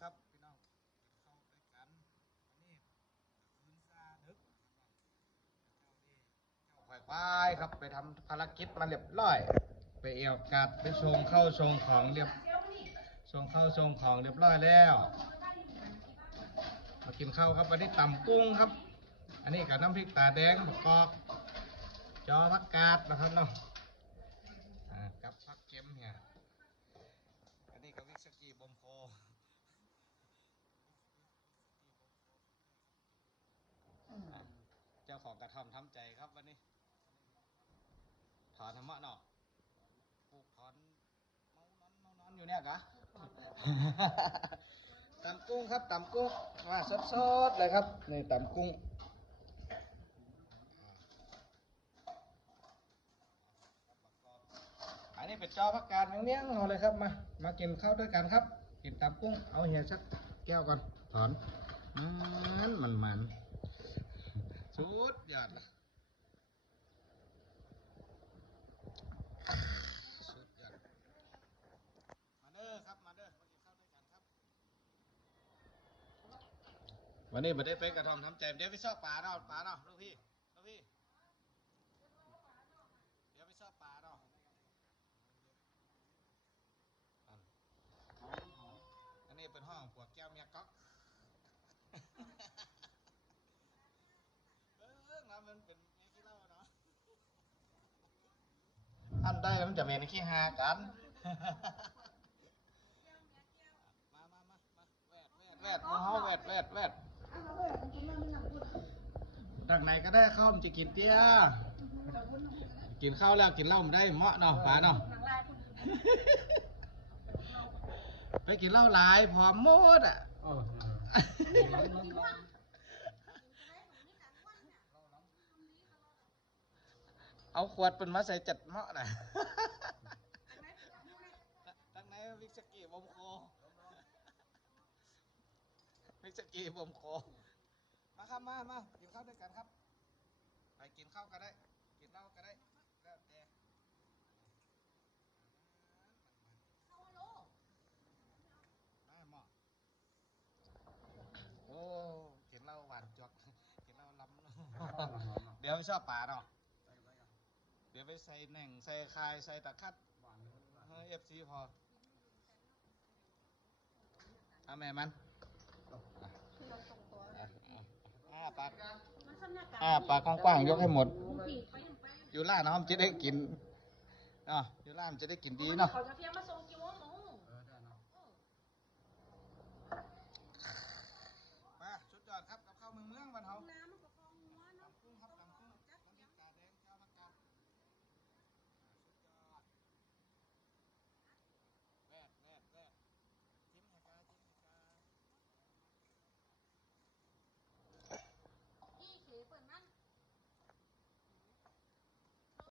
ครับพี่น้องเข้าด้วยกันวันนี้คืนซาดึกเจ้านี่เจ้าควายควายครับไปทำภารกิจมาเรียบร้อย ไปเอวกัดไปชงเข้าชงของเรียบชงเข้าชงของเรียบร้อยแล้วมากินข้าวครับวันนี้ตำกุ้งครับ อันนี้กับน้ำพริกตาแดงกอกจอผักกาดนะครับเนาะอ่ากับผักเค็มเนี่ยอันนี้ก็วิสกี้บอมโพอะเจ้าของกระ ท่อมทำใจครับวันนี้ถอนธรรมะเนาะปลูกถอนเมานอนเมานอนอยู่เนี่ยกะตำกุ้งครับตำกุ้งมาสดๆเลยครับนี่ตำกุ้งอันนี้เป็นจอพักการเมียงๆเอาเลยครับมามากินข้าวด้วยกันครับกินตับกุ้งเอาเหี่ยสักแก้วก่อนถอนมันมันสุ ดยอดละสุดยอดมาเด้อครับมาเด้อมากินข้าวด้วยกันครับ วันนี้มาได้ไปกระทอมทำใจเดี๋ยวไปซอกป่าเนาะป่าเนาะลูกพี่ลูกพี่เดี๋ยวไปซอกป่าเนาะอันอันนี้เป็นห้องปวกแก้วเมียก๊อก เออน้ำมันเป็นเมียขี้เหล้าเนาะ อันได้มันจะเมียนขี้หากันมามามาแวดแวดแวดมาเฮาแวดแวดแวดดังไหนก็ได้ข้าวมันจะกินเตี้ยกินข้าวแล้วกินเหล้ามันได้เหมาะเนาะป๋าเนาะไปกินเหล้าหลายพร้อมมดอะ เอาขวดเป็นมาใส่จัดเหมาะน่ะตั้งไหนวิกสกี้บอมโควิกสกี้บอมโคมาครับมามากินข้าวด้วยกันครับ ไปกินข้าวก็ได้ กินเหล้าก็ได้แล้วแต่มาหมอโอ้กินเหล้าหวานจวกกินเหล้าล้ำเนอะเดี๋ยวไปชอบป่าเนาะเดี๋ยวไปใส่แหน่งใส่คายใส่ตะคัดเอฟซีพอเอาแม่มันอะอะอะปากอ่าปากกว้างๆยกให้หมด อยู่ล่านะ้องจะได้กินเนาะอยู่ล่านจะได้กินดีเนาะ